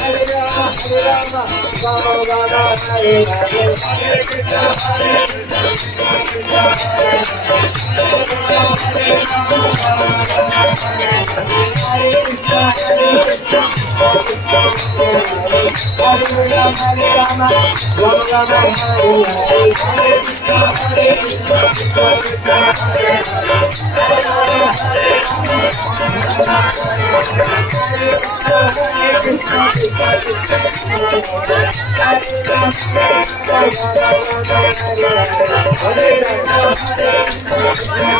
Hare Rama, Hare Rama, Hare Hare. Hare Krishna, Hare Hare Hare. Hare Hare Hare Hare. Hare Hare Hare Hare. Hare Hare Hare Hare. Hare Hare Hare Hare. Hare Hare Hare Hare. Hare Hare Hare Rama,